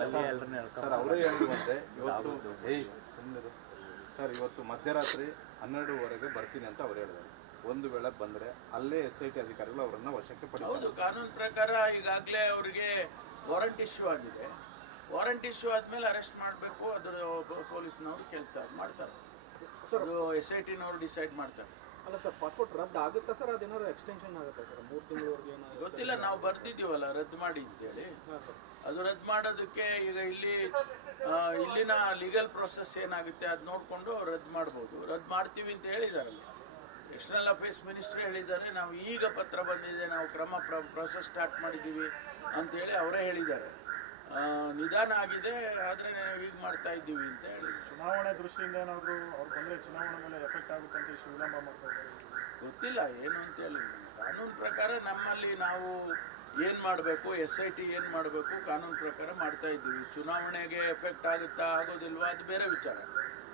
ಮಾಡೋದಿಲ್ಲ ಸರ್. ಅವರೇ ಹೇಳಿರುವಂತೆ ಇವತ್ತು ಸುಮ್ಮನೆ ಸರ್, ಇವತ್ತು ಮಧ್ಯರಾತ್ರಿ 12:15 ಬರ್ತೀನಿ ಅಂತ ಅವ್ರು ಹೇಳಿದ್ದಾರೆ. ಒಂದು ವೇಳೆ ಬಂದರೆ ಅಲ್ಲೇ SIT ಅಧಿಕಾರಿಗಳು ಅವರನ್ನು ವಶಕ್ಕೆ ಪಡೆಯುತ್ತಾರೆ. ಹೌದು, ಕಾನೂನು ಪ್ರಕಾರ ಈಗಾಗಲೇ ಅವರಿಗೆ ವಾರಂಟ್ ಇಶ್ಯೂ ಆಗಿದೆ. ವಾರಂಟ್ ಇಶ್ಯೂ ಆದ್ಮೇಲೆ ಅರೆಸ್ಟ್ ಮಾಡಬೇಕು, ಅದರ ಪೊಲೀಸ್ನವರು ಕೆಲಸ ಮಾಡ್ತಾರೆ. ಅದು SITನವರು ಡಿಸೈಡ್ ಮಾಡ್ತಾರೆ. ಅಲ್ಲ ಸರ್, ಪಾಸ್ಪೋರ್ಟ್ ರದ್ದು ಆಗುತ್ತಾ ಸರ್? ಅದೇನಾದ್ರು ಎಕ್ಸ್ಟೆನ್ಷನ್ ಆಗುತ್ತಾ ಸರ್? 3 ತಿಂಗಳವರೆಗೆ ಗೊತ್ತಿಲ್ಲ, ನಾವು ಬರ್ದಿದ್ದೀವಲ್ಲ ರದ್ದು ಮಾಡಿ ಅಂತೇಳಿ. ಅದು ರದ್ದು ಮಾಡೋದಕ್ಕೆ ಈಗ ಇಲ್ಲಿನ ಲೀಗಲ್ ಪ್ರೊಸೆಸ್ ಏನಾಗುತ್ತೆ ಅದು ನೋಡಿಕೊಂಡು ರದ್ದು ಮಾಡ್ಬೋದು. ರದ್ದು ಮಾಡ್ತೀವಿ ಅಂತ ಹೇಳಿದಾರಲ್ಲ, ಎಕ್ಸ್ಟರ್ನಲ್ ಅಫೇರ್ಸ್ ಮಿನಿಸ್ಟ್ರ್ ಹೇಳಿದ್ದಾರೆ. ನಾವು ಈಗ ಪತ್ರ ಬಂದಿದೆ, ನಾವು ಪ್ರೊಸೆಸ್ ಸ್ಟಾರ್ಟ್ ಮಾಡಿದ್ದೀವಿ ಅಂತೇಳಿ ಅವರೇ ಹೇಳಿದ್ದಾರೆ. ನಿಧಾನ ಆಗಿದೆ, ಆದರೆ ಈಗ ಮಾಡ್ತಾ ಇದ್ದೀವಿ ಅಂತ ಹೇಳಿ. ಚುನಾವಣೆ ದೃಷ್ಟಿಯಿಂದ ಏನಾದರೂ ಅವ್ರು ಬಂದರೆ ಚುನಾವಣೆ ಮೇಲೆ ಎಫೆಕ್ಟ್ ಆಗುತ್ತೆ ಅಂತ ಇಷ್ಟು ವಿಳಂಬ ಮಾಡ್ತಾ ಇದ್ದಾರೆ. ಗೊತ್ತಿಲ್ಲ ಏನು ಅಂತೇಳಿ. ಕಾನೂನು ಪ್ರಕಾರ ನಮ್ಮಲ್ಲಿ ನಾವು ಏನು ಮಾಡಬೇಕು, SIT ಏನು ಮಾಡಬೇಕು ಕಾನೂನು ಪ್ರಕಾರ ಮಾಡ್ತಾ ಇದ್ದೀವಿ. ಚುನಾವಣೆಗೆ ಎಫೆಕ್ಟ್ ಆಗುತ್ತಾ ಆಗೋದಿಲ್ವಾ ಅದು ಬೇರೆ ವಿಚಾರ.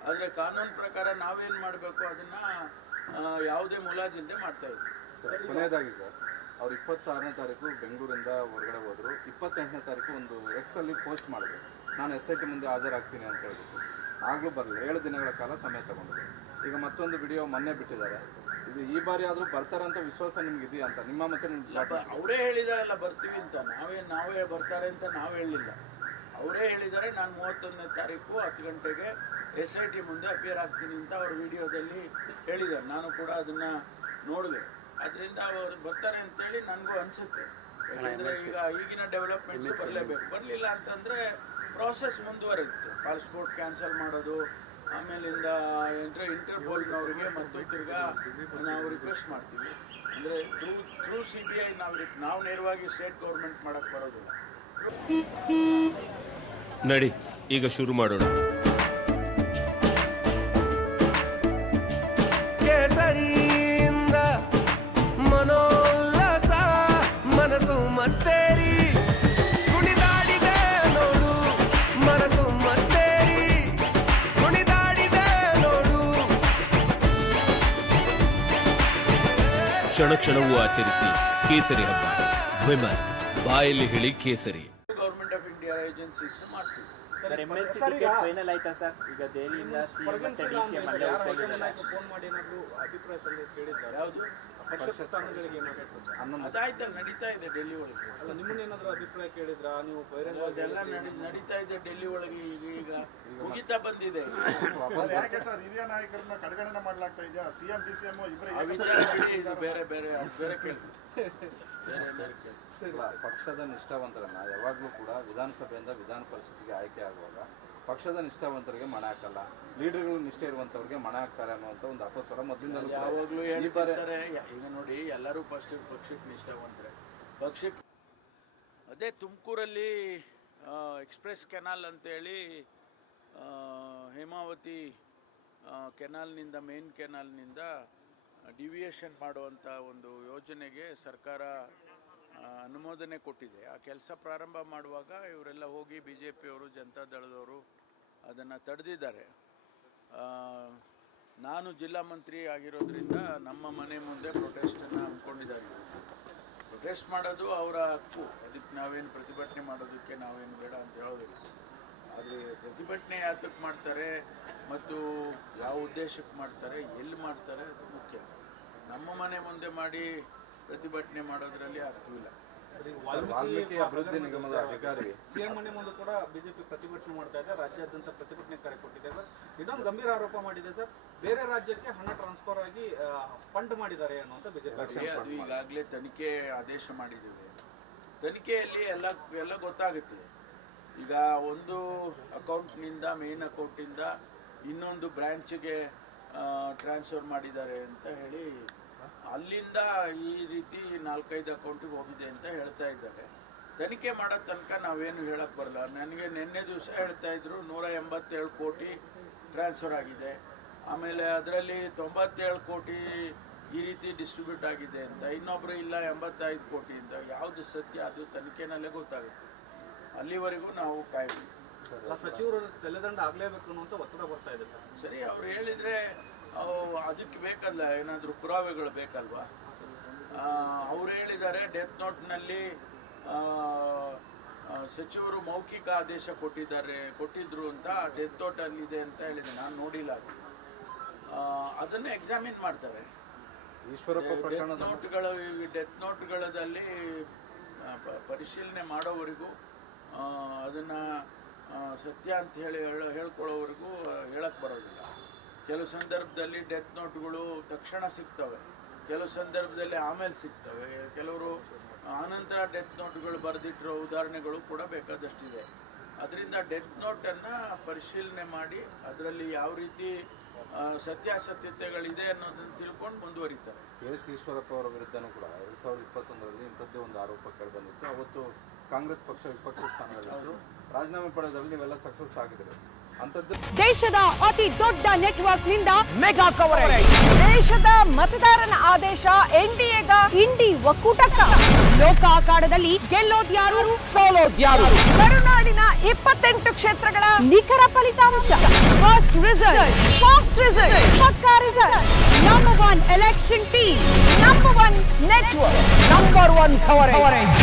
ಆದರೆ ಕಾನೂನು ಪ್ರಕಾರ ನಾವೇನು ಮಾಡಬೇಕು ಅದನ್ನು ಯಾವುದೇ ಮುಲಾಜಿಲ್ಲದೆ ಮಾಡ್ತಾ ಇದ್ದೀವಿ. ಸರ್, ಕೊನೆಯದಾಗಿ ಸರ್, ಅವ್ರು 26ನೇ ತಾರೀಕು ಬೆಂಗಳೂರಿಂದ ಹೊರಗಡೆ ಹೋದರು. 28ನೇ ತಾರೀಕು ಒಂದು X-ಅಲ್ಲಿ ಪೋಸ್ಟ್ ಮಾಡಿದ್ರು, ನಾನು SIT ಮುಂದೆ ಹಾಜರಾಗ್ತೀನಿ ಅಂತ ಹೇಳ್ಬಿಟ್ಟು. ಆಗಲೂ ಬರಲಿಲ್ಲ. 7 ದಿನಗಳ ಕಾಲ ಸಮಯ ತಗೊಂಡಿದ್ರು. ಈಗ ಮತ್ತೊಂದು ವಿಡಿಯೋ ಮೊನ್ನೆ ಬಿಟ್ಟಿದ್ದಾರೆ. ಇದು ಈ ಬಾರಿ ಆದರೂ ಬರ್ತಾರೆ ಅಂತ ವಿಶ್ವಾಸ ನಿಮ್ಗೆ ಇದೆಯಾ ಅಂತ ನಿಮ್ಮ ಮತ್ತೆ ಅವರೇ ಹೇಳಿದಾರಲ್ಲ ಬರ್ತೀವಿ ಅಂತ. ನಾವೇ ಬರ್ತಾರೆ ಅಂತ ನಾವು ಹೇಳಲಿಲ್ಲ. ಅವರೇ ಹೇಳಿದ್ದಾರೆ ನಾನು 31ನೇ ತಾರೀಕು 10 ಗಂಟೆಗೆ SIT ಮುಂದೆ ಅಪಿಯರ್ ಆಗ್ತೀನಿ ಅಂತ ಅವ್ರ ವಿಡಿಯೋದಲ್ಲಿ ಹೇಳಿದ್ದಾರೆ. ನಾನು ಕೂಡ ಅದನ್ನು ನೋಡಿದೆ. ಅದರಿಂದ ಅವರು ಬರ್ತಾರೆ ಅಂತೇಳಿ ನನಗೂ ಅನಿಸುತ್ತೆ. ಯಾಕೆಂದರೆ ಈಗಿನ ಡೆವಲಪ್ಮೆಂಟ್ಸ್ ಬರಲೇಬೇಕು. ಬರಲಿಲ್ಲ ಅಂತಂದರೆ ಪ್ರಾಸೆಸ್ ಮುಂದುವರಿಯುತ್ತೆ. ಪಾಸ್ಪೋರ್ಟ್ ಕ್ಯಾನ್ಸಲ್ ಮಾಡೋದು, ಆಮೇಲಿಂದ ಇಂಟರ್ಪೋಲ್ನವರಿಗೆ ಮತ್ತು ತಿರ್ಗಾ ನಾವು ರಿಕ್ವೆಸ್ಟ್ ಮಾಡ್ತೀವಿ. ಅಂದರೆ ಥ್ರೂ CBI ನಾವು ನೇರವಾಗಿ ಸ್ಟೇಟ್ ಗೌರ್ಮೆಂಟ್ ಮಾಡೋಕ್ಕೆ ಬರೋದಿಲ್ಲ. ನಡಿ ಈಗ ಶುರು ಮಾಡೋಣ. ಕೇಸರಿಯಿಂದ ಮನೋಲ್ಲಾಸ ಮನಸ್ಸು ಮತ್ತೇರಿ ಕುಣಿದಾಡಿದೆ ನೋಡು, ಮನಸ್ಸು ಮತ್ತೇರಿ ಕುಣಿದಾಡಿದೆ ನೋಡು. ಕ್ಷಣ ಕ್ಷಣವೂ ಆಚರಿಸಿ ಕೇಸರಿ ಹಬ್ಬ. ವಿಮಲ್ ಬಾಯಲ್ಲಿ ಹೇಳಿ ಕೇಸರಿ. ಗೌರ್ಮೆಂಟ್ ಆಫ್ ಇಂಡಿಯಾ ಏಜೆನ್ಸೀಸ್ ಮಾಡ್ತೀವಿ. ಸರ್, MLC ಟಿಕೆಟ್ ಫೈನಲ್ ಆಯ್ತಾ ಸರ್? ಈಗ ದೆಹಲಿಯಿಂದ CM ಮತ್ತೆ DCM ಫೋನ್ ಮಾಡಿ ಏನಾದ್ರು ಅಭಿಪ್ರಾಯ ಕೇಳಿದ್ದಾರೆ? ಯಾವುದು ಪಕ್ಷದ ಸ್ಥಾನಗಳಿಗೆ ಏನಾದ್ರು ಅದಾಯ್ತಲ್ಲ, ನಡೀತಾ ಇದೆ ಡೆಲ್ಲಿ ಒಳಗೆ. ಅಲ್ಲ, ನಿಮ್ಮನ್ನೇನಾದ್ರೂ ಅಭಿಪ್ರಾಯ ಕೇಳಿದ್ರಾ ನೀವು? ಅದೆಲ್ಲ ನಡೀತಾ ಇದೆ ಡೆಲ್ಲಿ ಒಳಗೆ. ಈಗ ಮುಗಿತಾ ಬಂದಿದೆ. ಯಾಕೆ ಸರ್ ಹಿರಿಯ ನಾಯಕರನ್ನ ಕಡೆಗಣನೆ ಮಾಡಲಾಗ್ತಾ ಇದೆಯಾ? CM DCM ಆ ವಿಚಾರ ಬಿಡಿ, ಇದು ಬೇರೆ ಕೇಳಿ. ಪಕ್ಷದ ನಿಷ್ಠಾವಂತರನ್ನ ಯಾವಾಗಲೂ ಕೂಡ ವಿಧಾನಸಭೆಯಿಂದ ವಿಧಾನ ಪರಿಷತ್ತಿಗೆ ಆಯ್ಕೆ ಆಗುವಾಗ ಪಕ್ಷದ ನಿಷ್ಠಾವಂತರಿಗೆ ಮಣೆ ಹಾಕಲ್ಲ, ಲೀಡರ್ಗಳು ನಿಷ್ಠೆ ಇರುವಂತವ್ರಿಗೆ ಮಣೆ ಹಾಕ್ತಾರೆ ಅನ್ನುವಂಥ ಒಂದು ಅಪಸ್ವರ ಮೊದಲಿಂದಲೂ ಯಾವಾಗಲೂ ಹೇಳ್ತಾರೆ. ಈಗ ನೋಡಿ, ಎಲ್ಲರೂ ಪಕ್ಷಕ್ಕೆ ನಿಷ್ಠಾವಂತರೆ. ಪಕ್ಷಕ್ಕೆ ಅದೇ ತುಮಕೂರಲ್ಲಿ ಎಕ್ಸ್ಪ್ರೆಸ್ ಕೆನಾಲ್ ಅಂತೇಳಿ ಹೇಮಾವತಿ ಕೆನಾಲ್ನಿಂದ ಮೇನ್ ಕೆನಾಲ್ನಿಂದ ಡಿವಿಯೇಷನ್ ಮಾಡುವಂಥ ಒಂದು ಯೋಜನೆಗೆ ಸರ್ಕಾರ ಅನುಮೋದನೆ ಕೊಟ್ಟಿದೆ. ಆ ಕೆಲಸ ಪ್ರಾರಂಭ ಮಾಡುವಾಗ ಇವರೆಲ್ಲ ಹೋಗಿ BJPಯವರು, ಜನತಾದಳದವರು ಅದನ್ನು ತಡೆದಿದ್ದಾರೆ. ನಾನು ಜಿಲ್ಲಾ ಮಂತ್ರಿ ಆಗಿರೋದ್ರಿಂದ ನಮ್ಮ ಮನೆ ಮುಂದೆ ಪ್ರೊಟೆಸ್ಟನ್ನು ಹಮ್ಮಿಕೊಂಡಿದ್ದಾರೆ. ಪ್ರೊಟೆಸ್ಟ್ ಮಾಡೋದು ಅವರ ಹಕ್ಕು, ಅದಕ್ಕೆ ನಾವೇನು ಪ್ರತಿಭಟನೆ ಮಾಡೋದಕ್ಕೆ ನಾವೇನು ಬೇಡ ಅಂತ ಹೇಳೋದಿಲ್ಲ. ಆದರೆ ಪ್ರತಿಭಟನೆ ಯಾತಕ್ಕೆ ಮಾಡ್ತಾರೆ ಮತ್ತು ಯಾವ ಉದ್ದೇಶಕ್ಕೆ ಮಾಡ್ತಾರೆ, ಎಲ್ಲಿ ಮಾಡ್ತಾರೆ ಅದು ಮುಖ್ಯ. ನಮ್ಮ ಮನೆ ಮುಂದೆ ಮಾಡಿ ಪ್ರತಿಭಟನೆ ಮಾಡೋದ್ರಲ್ಲಿ ಅರ್ಥವಿಲ್ಲ. ವಾಲ್ಮೀಕಿ ಅಭಿವೃದ್ಧಿ ನಿಗಮದ ಅಧಿಕಾರಿ CM ಮನೆ ಮುಂದೆ ಕೂಡ BJP ಪ್ರತಿಭಟನೆ ಮಾಡ್ತಾ ಇದೆ. ರಾಜ್ಯಾದ್ಯಂತ ಪ್ರತಿಭಟನೆ ಕರೆ ಕೊಟ್ಟಿದೆ ಸರ್. ಇನ್ನೊಂದು ಗಂಭೀರ ಆರೋಪ ಮಾಡಿದೆ ಸರ್, ಬೇರೆ ರಾಜ್ಯಕ್ಕೆ ಹಣ ಟ್ರಾನ್ಸ್ಫರ್ ಆಗಿ ಫಂಡ್ ಮಾಡಿದ್ದಾರೆ ಅನ್ನುವಂಥ BJP. ಅದು ಈಗಾಗಲೇ ತನಿಖೆ ಆದೇಶ ಮಾಡಿದ್ದೇವೆ. ತನಿಖೆಯಲ್ಲಿ ಎಲ್ಲ ಗೊತ್ತಾಗುತ್ತೆ. ಈಗ ಒಂದು ಅಕೌಂಟ್ನಿಂದ, ಮೇನ್ ಅಕೌಂಟಿಂದ ಇನ್ನೊಂದು ಬ್ರ್ಯಾಂಚ್ಗೆ ಟ್ರಾನ್ಸ್ಫರ್ ಮಾಡಿದ್ದಾರೆ ಅಂತ ಹೇಳಿ, ಅಲ್ಲಿಂದ ಈ ರೀತಿ 4-5 ಅಕೌಂಟಿಗೆ ಹೋಗಿದೆ ಅಂತ ಹೇಳ್ತಾ ಇದ್ದಾರೆ. ತನಿಖೆ ಮಾಡೋ ತನಕ ನಾವೇನು ಹೇಳಕ್ಕೆ ಬರಲ್ಲ. ನನಗೆ ನಿನ್ನೆ ದಿವಸ ಹೇಳ್ತಾ ಇದ್ರು 187 ಕೋಟಿ ಟ್ರಾನ್ಸ್ಫರ್ ಆಗಿದೆ, ಆಮೇಲೆ ಅದರಲ್ಲಿ 97 ಕೋಟಿ ಈ ರೀತಿ ಡಿಸ್ಟ್ರಿಬ್ಯೂಟ್ ಆಗಿದೆ ಅಂತ, ಇನ್ನೊಬ್ಬರು ಇಲ್ಲ 85 ಕೋಟಿ ಅಂತ. ಯಾವುದು ಸತ್ಯ ಅದು ತನಿಖೆನಲ್ಲೇ ಗೊತ್ತಾಗುತ್ತೆ. ಅಲ್ಲಿವರೆಗೂ ನಾವು ಕಾಯ್ತೀವಿ. ಸಚಿವರು ತಲೆದಂಡ ಆಗಲೇಬೇಕು ಅನ್ನುವಂಥ ಒತ್ತಡ ಬರ್ತಾ ಇದೆ ಸರ್. ಸರಿ, ಅವ್ರು ಹೇಳಿದರೆ ಅದಕ್ಕೆ ಬೇಕಲ್ಲ, ಏನಾದರೂ ಪುರಾವೆಗಳು ಬೇಕಲ್ವಾ? ಅವ್ರು ಹೇಳಿದ್ದಾರೆ ಡೆತ್ ನೋಟ್ನಲ್ಲಿ ಸಚಿವರು ಮೌಖಿಕ ಆದೇಶ ಕೊಟ್ಟಿದ್ರು ಅಂತ ಡೆತ್ ನೋಟ್ ಅಲ್ಲಿದೆ ಅಂತ ಹೇಳಿದೆ. ನಾನು ನೋಡಿಲ್ಲ ಅದು. ಅದನ್ನು ಎಕ್ಸಾಮಿನ್ ಮಾಡ್ತಾರೆ. ಈಶ್ವರಪ್ಪ ಪ್ರಕರಣದ ಡೆತ್ ನೋಟ್ಗಳಲ್ಲಿ ಪರಿಶೀಲನೆ ಮಾಡೋವರೆಗೂ ಅದನ್ನು ಸತ್ಯ ಅಂತ ಹೇಳ್ಕೊಳ್ಳೋವರೆಗೂ ಹೇಳಕ್ಕೆ ಬರೋದಿಲ್ಲ. ಕೆಲವು ಸಂದರ್ಭದಲ್ಲಿ ಡೆತ್ ನೋಟ್ಗಳು ತಕ್ಷಣ ಸಿಗ್ತವೆ, ಕೆಲವು ಸಂದರ್ಭದಲ್ಲಿ ಆಮೇಲೆ ಸಿಗ್ತವೆ, ಕೆಲವರು ಆನಂತರ ಡೆತ್ ನೋಟ್ಗಳು ಬರೆದಿಟ್ಟಿರೋ ಉದಾಹರಣೆಗಳು ಕೂಡ ಬೇಕಾದಷ್ಟಿದೆ. ಅದರಿಂದ ಡೆತ್ ನೋಟನ್ನು ಪರಿಶೀಲನೆ ಮಾಡಿ ಅದರಲ್ಲಿ ಯಾವ ರೀತಿ ಸತ್ಯಾಸತ್ಯತೆಗಳಿದೆ ಅನ್ನೋದನ್ನು ತಿಳ್ಕೊಂಡು ಮುಂದುವರಿತಾರೆ. ಎಸ್ ಈಶ್ವರಪ್ಪ ಅವರ ವಿರುದ್ಧನೂ ಕೂಡ 2021ರಲ್ಲಿ ಇಂಥದ್ದೇ ಒಂದು ಆರೋಪ ಕೇಳಿಬಂದಿತ್ತು. ಅವತ್ತು ಕಾಂಗ್ರೆಸ್ ಪಕ್ಷ ವಿಪಕ್ಷ ಸ್ಥಾನದಲ್ಲಿತ್ತು. ರಾಜೀನಾಮೆ ಪಡೆದಲ್ಲಿ ನೀವೆಲ್ಲ ಸಕ್ಸಸ್ ಆಗಿದ್ರೆ ಅಂಥದ್ದು. ದೇಶದ ಅತಿ ದೊಡ್ಡ ನೆಟ್ವರ್ಕ್ ನಿಂದ ಮೆಗಾ ಕವರೇಜ್. ದೇಶದ ಮತದಾರನ ಆದೇಶ ಎನ್ಡಿಎಗ ಇಂಡಿ ಒಕ್ಕೂಟಕ್ಕ. ಲೋಕ ಅಖಾಡದಲ್ಲಿ ಗೆಲ್ಲೋದ್ಯಾರು ಸೋಲೋದ್ಯಾರು. ಕರುನಾಡಿನ 28 ಕ್ಷೇತ್ರಗಳ ನಿಖರ ಫಲಿತಾಂಶ. ಫಸ್ಟ್ ರಿಸಲ್ಟ್, ಫಾಸ್ಟ್ ರಿಸಲ್ಟ್, ಪಕ್ಕಾ result. Number 1 election team, number 1 network, number 1 coverage.